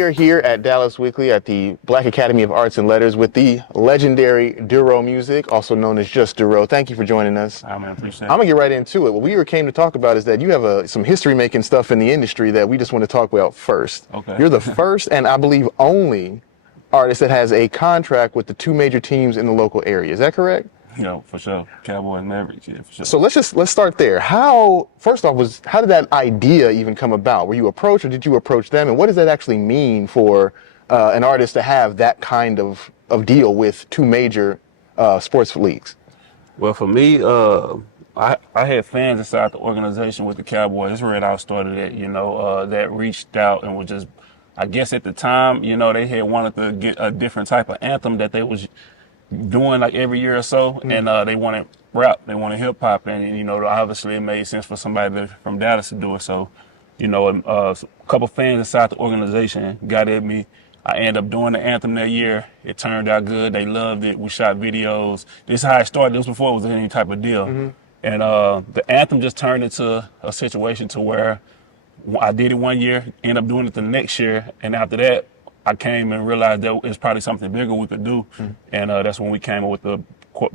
we are here at Dallas Weekly at the Black Academy of Arts and Letters with the legendary Durrough Music, also known as just Durrough. Thank you for joining us. I appreciate it. I'm going to get right into it. What we came to talk about is that you have some history-making stuff in the industry that we just want to talk about first. Okay. You're the first and I believe only artist that has a contract with the two major teams in the local area. Is that correct? Yeah, for sure. Cowboys and Mavericks, yeah, for sure. So let's start there. How did that idea even come about? Were you approached or did you approach them? And what does that actually mean for an artist to have that kind of deal with two major sports leagues? Well, for me, I had fans inside the organization with the Cowboys. That's where it all started at, that reached out and was just, I guess at the time, they had wanted to get a different type of anthem that they was doing like every year or so, and they wanted rap, they wanted hip hop, and obviously it made sense for somebody from Dallas to do it. So, a couple fans inside the organization got at me. I ended up doing the anthem that year. It turned out good. They loved it. We shot videos. This is how it started. This was before it was any type of deal. And the anthem just turned into a situation to where I did it one year, ended up doing it the next year, and after that, I came and realized that it's probably something bigger we could do, and that's when we came up with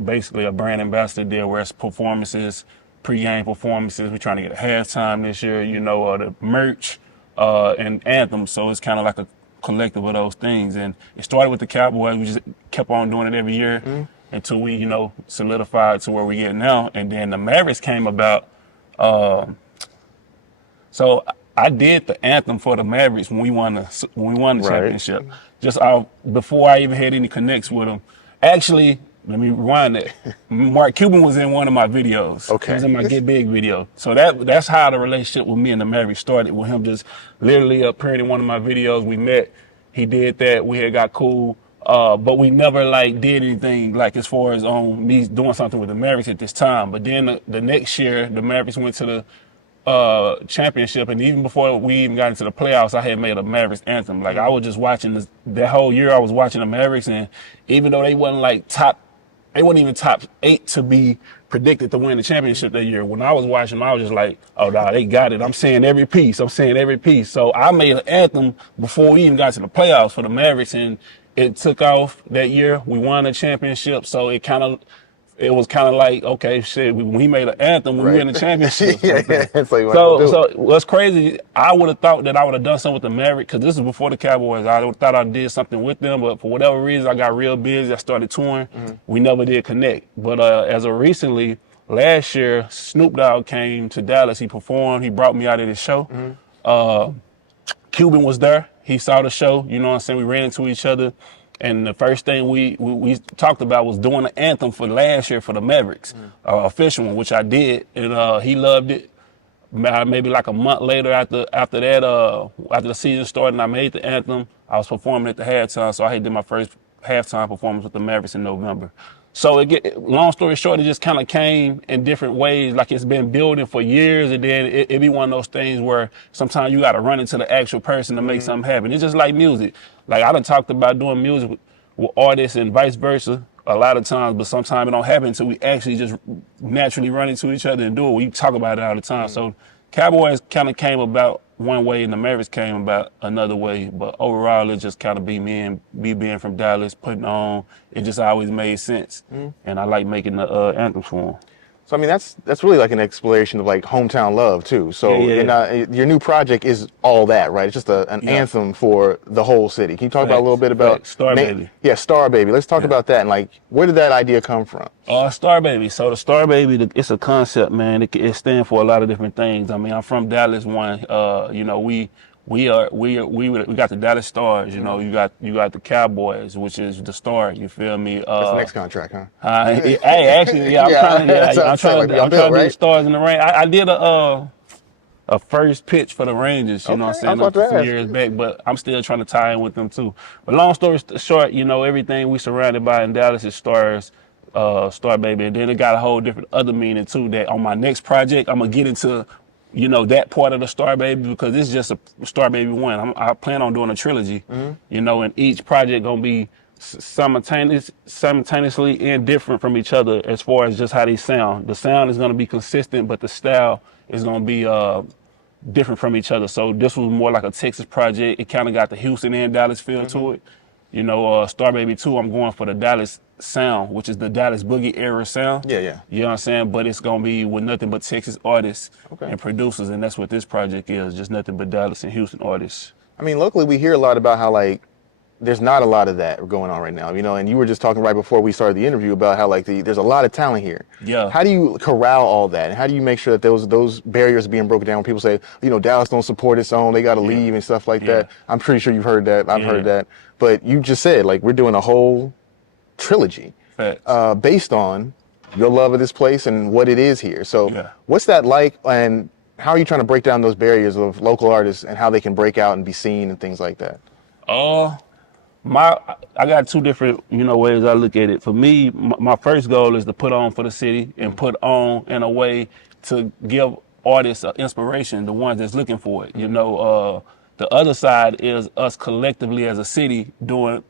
basically a brand ambassador deal where it's performances, pre-game performances. We're trying to get a halftime this year, the merch and anthem. So it's kind of like a collective of those things. And it started with the Cowboys. We just kept on doing it every year until we, solidified to where we get now. And then the Mavericks came about. So I did the anthem for the Mavericks when we won the championship. Just before I even had any connects with them. Actually, let me rewind that. Mark Cuban was in one of my videos. Okay. He was in my Get Big video. So that's how the relationship with me and the Mavericks started, with him just literally appearing in one of my videos. We met. He did that. We had got cool. But we never did anything as far as on me doing something with the Mavericks at this time. But then the next year, the Mavericks went to the championship, and even before we even got into the playoffs, I had made a Mavericks anthem. I was just watching that whole year. I was watching the Mavericks, and even though they wasn't even top 8 to be predicted to win the championship that year, when I was watching them, I was just like, oh, nah, they got it. I'm saying every piece. So I made an anthem before we even got to the playoffs for the Mavericks, and it took off that year. We won the championship, so it was kind of like, okay, shit, we made an anthem when we win the championship. So what's crazy, I would have thought that I would have done something with the Mavericks, because this is before the Cowboys. I thought I did something with them, but for whatever reason, I got real busy. I started touring. We never did connect. But as of recently, last year, Snoop Dogg came to Dallas. He performed. He brought me out at his show. Cuban was there. He saw the show. You know what I'm saying? We ran into each other. And the first thing we talked about was doing the anthem for last year for the Mavericks, official one, which I did, and he loved it. Maybe like a month later, after the season started, and I made the anthem. I was performing at the halftime, so I did my first halftime performance with the Mavericks in November. So long story short, it just kind of came in different ways. It's been building for years, and then it be one of those things where sometimes you got to run into the actual person to make something happen. It's just like music. I done talked about doing music with artists and vice versa a lot of times, but sometimes it don't happen until we actually just naturally run into each other and do it. We talk about it all the time. So Cowboys kind of came about one way, and the Mavericks came about another way. But overall, it just kind of be being from Dallas, putting on. It just always made sense, and I like making the anthems for them. So, I mean, that's really like an exploration of hometown love too. So your new project is all that, right? It's just an anthem for the whole city. Can you talk about a little bit about Star Baby? Yeah, Star Baby. Let's talk about that, and where did that idea come from? Star Baby. So the Star Baby, it's a concept, man. It stands for a lot of different things. I mean, I'm from Dallas. We got the Dallas Stars, you got the Cowboys, which is the star. You feel me? That's the next contract, huh? Hey, actually, I'm trying to do the Stars in the Rain. I did a first pitch for the Rangers, you know what I'm saying, a few years back, but I'm still trying to tie in with them too. But long story short, everything we surrounded by in Dallas is stars. Star Baby, and then it got a whole different other meaning too. That on my next project, I'm gonna get into that part of the Star Baby, because this is just a Star Baby 1. I plan on doing a trilogy, and each project gonna be simultaneously and different from each other as far as just how they sound. The sound is gonna be consistent, but the style is gonna be different from each other. So this was more like a Texas project. It kind of got the Houston and Dallas feel to it. You know, Star Baby 2, I'm going for the Dallas sound, which is the Dallas Boogie era sound. Yeah, yeah. You know what I'm saying? But it's going to be with nothing but Texas artists and producers, and that's what this project is, just nothing but Dallas and Houston artists. I mean, locally we hear a lot about how like there's not a lot of that going on right now, you know, and you were just talking right before we started the interview about how like there's a lot of talent here. Yeah. How do you corral all that? And how do you make sure that those barriers are being broken down when people say, you know, Dallas don't support its own, they got to leave and stuff like that? I'm pretty sure you've heard that. I've heard that. But you just said, like, we're doing a whole trilogy based on your love of this place and what it is here. So what's that like, and how are you trying to break down those barriers of local artists and how they can break out and be seen and things like that? I got two different, you know, ways I look at it. For me, my first goal is to put on for the city and put on in a way to give artists inspiration, the ones that's looking for it. You know, the other side is us collectively as a city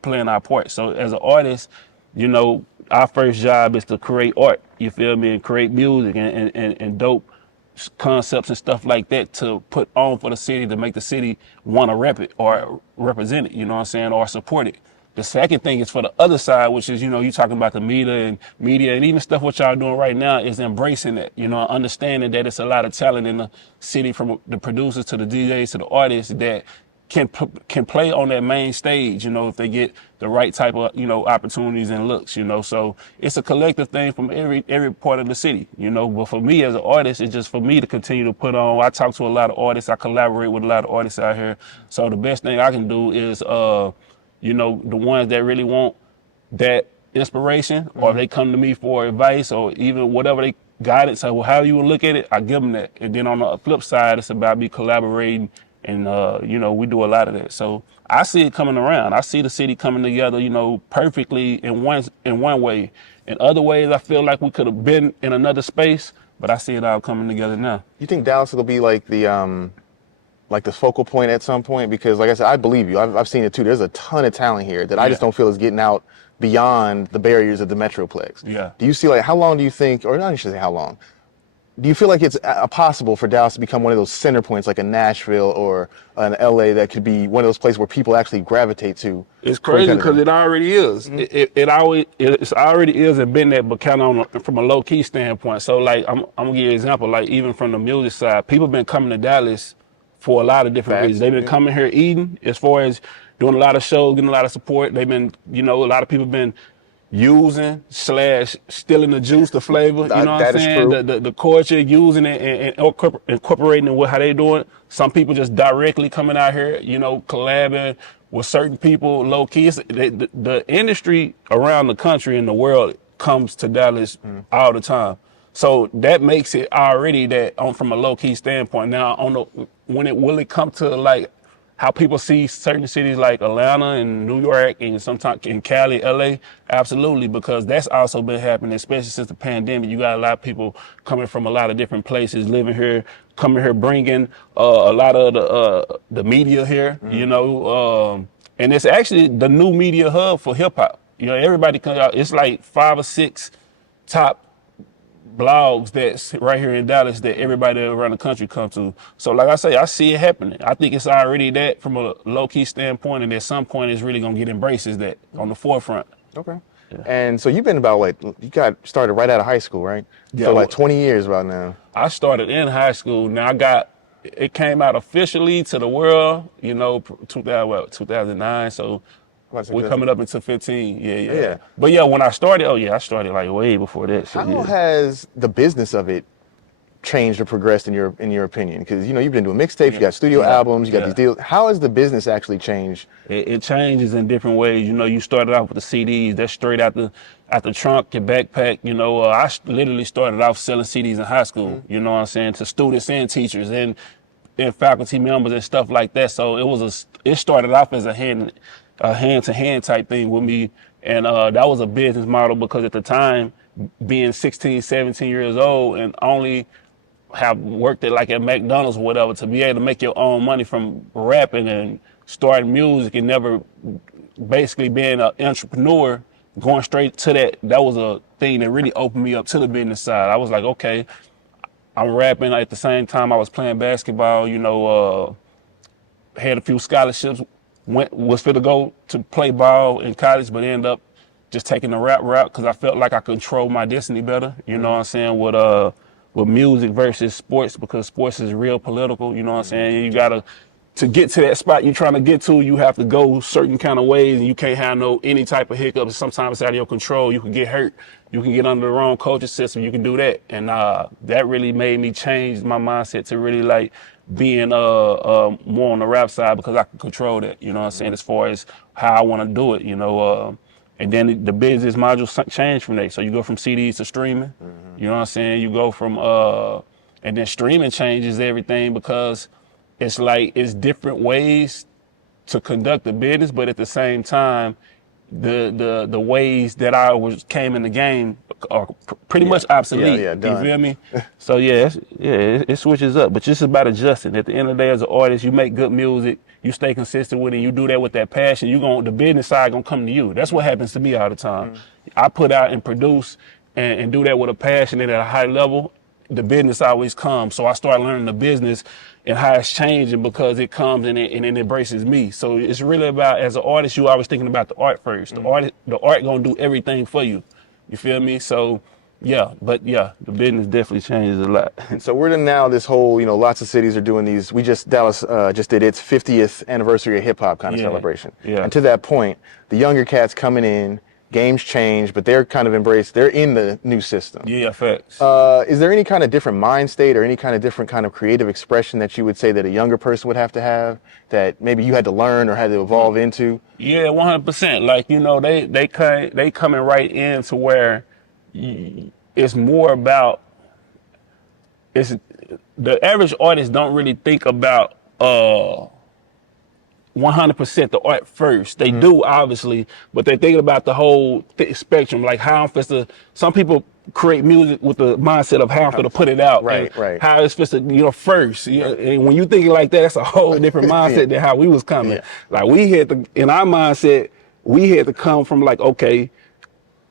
playing our part. So as an artist, you know, our first job is to create art, you feel me, and create music and dope concepts and stuff like that to put on for the city, to make the city want to rep it or represent it, you know what I'm saying, or support it. The second thing is for the other side, which is, you know, you talking about the media and even stuff what y'all doing right now is embracing it, you know, understanding that it's a lot of talent in the city, from the producers to the DJs to the artists that can play on that main stage, you know, if they get the right type of, you know, opportunities and looks, you know. So it's a collective thing from every part of the city, you know. But for me as an artist, it's just for me to continue to put on. I talk to a lot of artists. I collaborate with a lot of artists out here. So the best thing I can do is, you know, the ones that really want that inspiration, or if they come to me for advice or even whatever they guidance, or however you would look at it, I give them that. And then on the flip side, it's about me collaborating. And, you know, we do a lot of that. So I see it coming around. I see the city coming together, you know, perfectly in one way. In other ways, I feel like we could have been in another space, but I see it all coming together now. You think Dallas will be like the focal point at some point? Because like I said, I believe you. I've seen it too. There's a ton of talent here that I just don't feel is getting out beyond the barriers of the Metroplex. Yeah. Do you see, like, how long do you think, or not, I should say how long, do you feel like it's possible for Dallas to become one of those center points, like a Nashville or an LA, that could be one of those places where people actually gravitate to? It's crazy because it already is. It already is and been that, but kind of from a low key standpoint. So like I'm gonna give you an example. Like even from the music side, people been coming to Dallas for a lot of different reasons. They've been coming here eating, as far as doing a lot of shows, getting a lot of support. They've been, you know, a lot of people been using / stealing the juice, the flavor, you know what I'm saying? The culture, using it and incorporating it with how they doing it. Some people just directly coming out here, you know, collabing with certain people, low key. The industry around the country and the world comes to Dallas all the time. So that makes it already that from a low key standpoint. Now, will it come to like how people see certain cities like Atlanta and New York and sometimes in Cali, LA? Absolutely, because that's also been happening, especially since the pandemic. You got a lot of people coming from a lot of different places, living here, coming here, bringing a lot of the media here, you know, and it's actually the new media hub for hip hop. You know, everybody comes out. It's like 5 or 6 top blogs that's right here in Dallas that everybody around the country come to. So like I say, I see it happening. I think it's already that from a low-key standpoint, and at some point it's really gonna get embraced as that on the forefront. Okay. Yeah. And so you've been about, like, you got started right out of high school, right? Yeah. So like 20 years about now. I started in high school. Now it came out officially to the world, you know, 2009, so we're coming up into 15, yeah. But yeah, when I started, I started like way before that. So, how has the business of it changed or progressed in your opinion? Because, you know, you've been doing mixtapes, you got studio albums, you got these deals. How has the business actually changed? It changes in different ways. You know, you started off with the CDs. That's straight out the trunk, your backpack. You know, I literally started off selling CDs in high school. You know what I'm saying, to students and teachers and faculty members and stuff like that. So it started off as a hand-to-hand type thing with me. And that was a business model because at the time, being 16, 17 years old and only have worked at McDonald's or whatever, to be able to make your own money from rapping and starting music and never basically being an entrepreneur, going straight to that was a thing that really opened me up to the business side. I was like, okay, I'm rapping at the same time I was playing basketball. You know, had a few scholarships. Was fit to go to play ball in college, but ended up just taking the rap route because I felt like I controlled my destiny better. You know what I'm saying? With music versus sports, because sports is real political. You know what I'm saying? You gotta, to get to that spot you're trying to get to, you have to go certain kind of ways, and you can't have any type of hiccups. Sometimes it's out of your control. You can get hurt. You can get under the wrong coaching system. You can do that, and that really made me change my mindset to really like being more on the rap side, because I can control that. You know what I'm saying? As far as how I want to do it, you know. And then the business module changed from that. So you go from CDs to streaming. You know what I'm saying? You go from and then streaming changes everything, because it's like it's different ways to conduct the business, but at the same time, the ways that I came in the game are pretty much obsolete. Yeah, you done. feel me? So it switches up, but just about adjusting. At the end of the day, as an artist, you make good music, you stay consistent with it, you do that with that passion. The business side gonna come to you. That's what happens to me all the time. I put out and produce and do that with a passion and at a high level. The business always comes. So I start learning the business and how it's changing, because it comes and it embraces me. So it's really about, as an artist, you always thinking about the art first. The art gonna do everything for you. You feel me? So the business definitely changes a lot. And so we're in now this whole, you know, lots of cities are doing these. Dallas just did its 50th anniversary of hip hop kind of celebration. Yeah. And to that point, the younger cats coming in, games change, but they're kind of they're in the new system. Yeah, facts. Is there any kind of different mind state or any kind of different kind of creative expression that you would say that a younger person would have to have, that maybe you had to learn or had to evolve into? Yeah, 100%. Like, you know, they coming right into where it's more about, the average artist don't really think about 100% the art first. They do, obviously, but they're thinking about the whole spectrum, like how I'm supposed to. Some people create music with the mindset of how I'm supposed to put it out, right. How it's supposed to, you know, first. You know, and when you think like that, that's a whole different mindset than how we was coming. Yeah. Like in our mindset, we had to come from like, okay,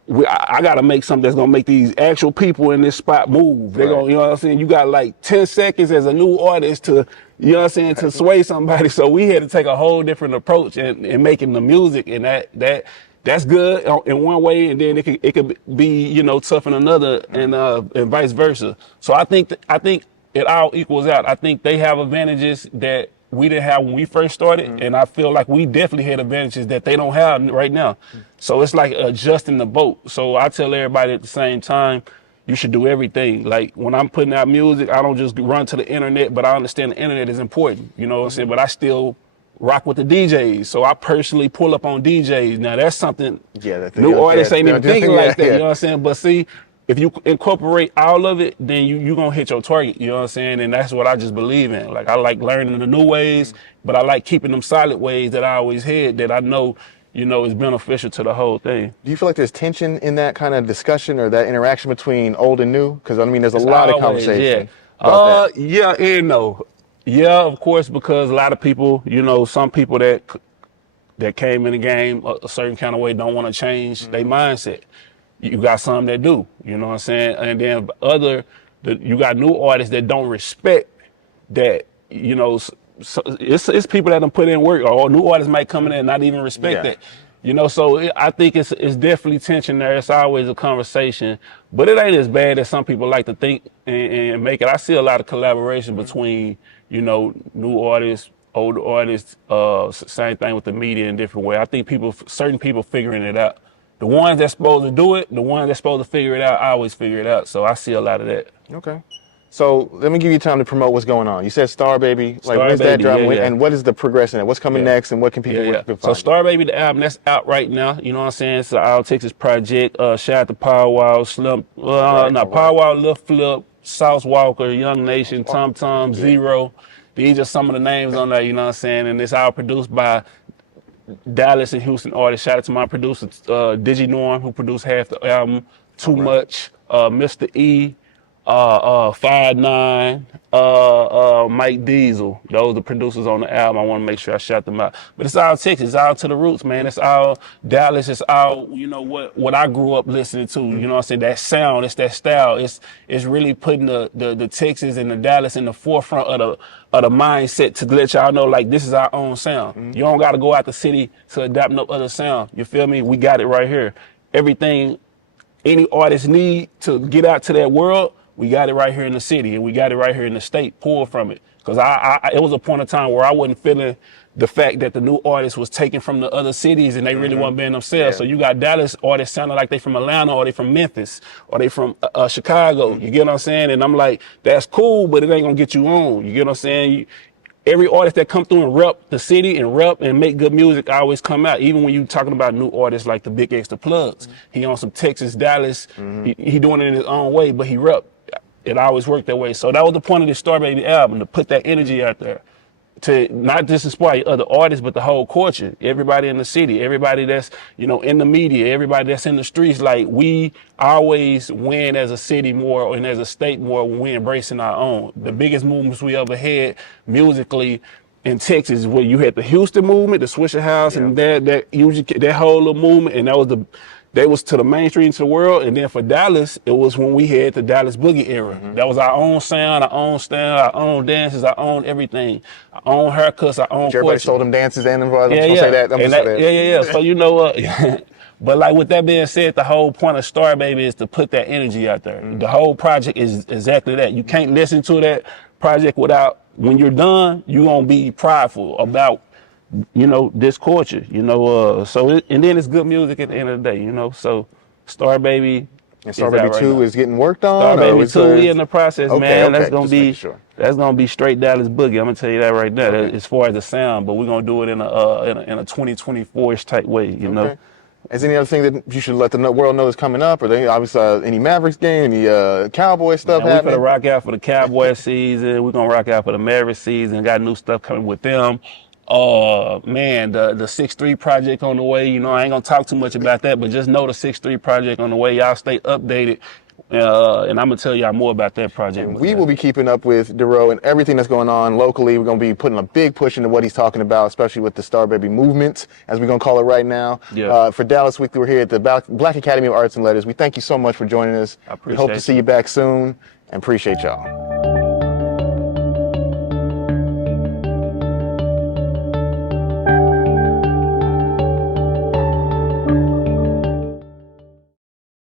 I got to make something that's going to make these actual people in this spot move. They're going, you know what I'm saying? You got like 10 seconds as a new artist to, you know what I'm saying, to sway somebody. So we had to take a whole different approach in making the music, and that's good in one way, and then it could be, you know, tough in another, and vice versa. So I think it all equals out. I think they have advantages that we didn't have when we first started, and I feel like we definitely had advantages that they don't have right now. So it's like adjusting the boat. So I tell everybody at the same time, you should do everything. Like when I'm putting out music, I don't just run to the internet, but I understand the internet is important, you know what I'm saying? But I still rock with the DJs. So I personally pull up on DJs. Now that's something new artists ain't even thinking like that, you know what I'm saying? But see, if you incorporate all of it, then you gonna hit your target, you know what I'm saying? And that's what I just believe in. Like I like learning the new ways, but I like keeping them solid ways that I always had, that I know, you know, is beneficial to the whole thing. Do you feel like there's tension in that kind of discussion or that interaction between old and new? Because I mean, there's a lot of conversation about that. Yeah and no. Yeah, of course, because a lot of people, you know, some people that came in the game a certain kind of way don't want to change their mindset. You got some that do, you know what I'm saying? And then you got new artists that don't respect that, you know. So it's people that done put in work, or new artists might come in and not even respect that, you know. So I think it's definitely tension there. It's always a conversation, but it ain't as bad as some people like to think and make it. I see a lot of collaboration between, you know, new artists, older artists. Same thing with the media in a different way. I think certain people figuring it out. The ones that's supposed to do it, the ones that's supposed to figure it out, I always figure it out. So I see a lot of that. Okay. So let me give you time to promote what's going on. You said Star Baby. Like, when's that dropping? And what is the progression? What's coming next, and what can people find? So Star Baby, the album, that's out right now. You know what I'm saying? It's an Out Texas project. Shout out to Power Wow, Power Wow, Lil Flip, Sauce Walker, Young Nation, Tom Tom, Zero. These are some of the names on there, you know what I'm saying? And it's all produced by Dallas and Houston artists. Shout out to my producer, DigiNorm, who produced half the album. Too Much, Mr. E, Five Nine, Mike Diesel. Those are the producers on the album. I want to make sure I shout them out. But it's all Texas. It's all to the roots, man. It's all Dallas. It's all, you know, what I grew up listening to. You know what I'm saying? That sound, it's that style. It's really putting the Texas and the Dallas in the forefront of the mindset to let y'all know, like, this is our own sound. You don't got to go out the city to adapt no other sound. You feel me? We got it right here. Everything any artist need to get out to that world, we got it right here in the city, and we got it right here in the state, pull from it. Because it was a point of time where I wasn't feeling the fact that the new artists was taken from the other cities and they really weren't being themselves. Yeah. So you got Dallas artists sounding like they from Atlanta, or they from Memphis, or they from Chicago. You get what I'm saying? And I'm like, that's cool, but it ain't gonna get you on. You get what I'm saying? Every artist that come through and rep the city and rep and make good music always come out. Even when you talking about new artists like the Big Extra Plugs, he on some Texas, Dallas. He doing it in his own way, but he rep. It always worked that way. So that was the point of this Star Baby album, to put that energy out there, to not just inspire other artists, but the whole culture, everybody in the city, everybody that's, you know, in the media, everybody that's in the streets. Like, we always win as a city more and as a state more when we embracing our own. The biggest movements we ever had musically in Texas is where you had the Houston movement, the Swisher House, and that whole little movement, and that was to the mainstream, to the world. And then for Dallas, it was when we had the Dallas Boogie era. That was our own sound, our own style, our own dances, our own everything, our own haircuts, our own Everybody stole them dances and them. I'm gonna say that. Yeah. So you know what? But like, with that being said, the whole point of Star Baby is to put that energy out there. The whole project is exactly that. You can't listen to that project without, when you're done, you're gonna be prideful about, you know, this culture, you know, and then it's good music at the end of the day, you know. So Star Baby, and Star Baby 2 is getting worked on. Star Baby 2, we in the process, man. Okay. That's gonna be straight Dallas Boogie. I'm gonna tell you that right now. As far as the sound, but we're gonna do it in a 2024-ish type way, you know. Is there any other thing that you should let the world know is coming up? Or they obviously any Mavericks game, any Cowboy stuff happening? We're gonna rock out for the Cowboy season. We're gonna rock out for the Mavericks season. Got new stuff coming with them. Man, the 6-3 project on the way. You know, I ain't gonna talk too much about that, but just know the 6-3 project on the way. Y'all stay updated. And I'm gonna tell y'all more about that project. And we will be keeping up with Durrough and everything that's going on locally. We're gonna be putting a big push into what he's talking about, especially with the Star Baby movement, as we're gonna call it right now. Yeah. For Dallas Weekly, we're here at the Black Academy of Arts and Letters. We thank you so much for joining us. I appreciate We hope to see you back soon, and appreciate y'all.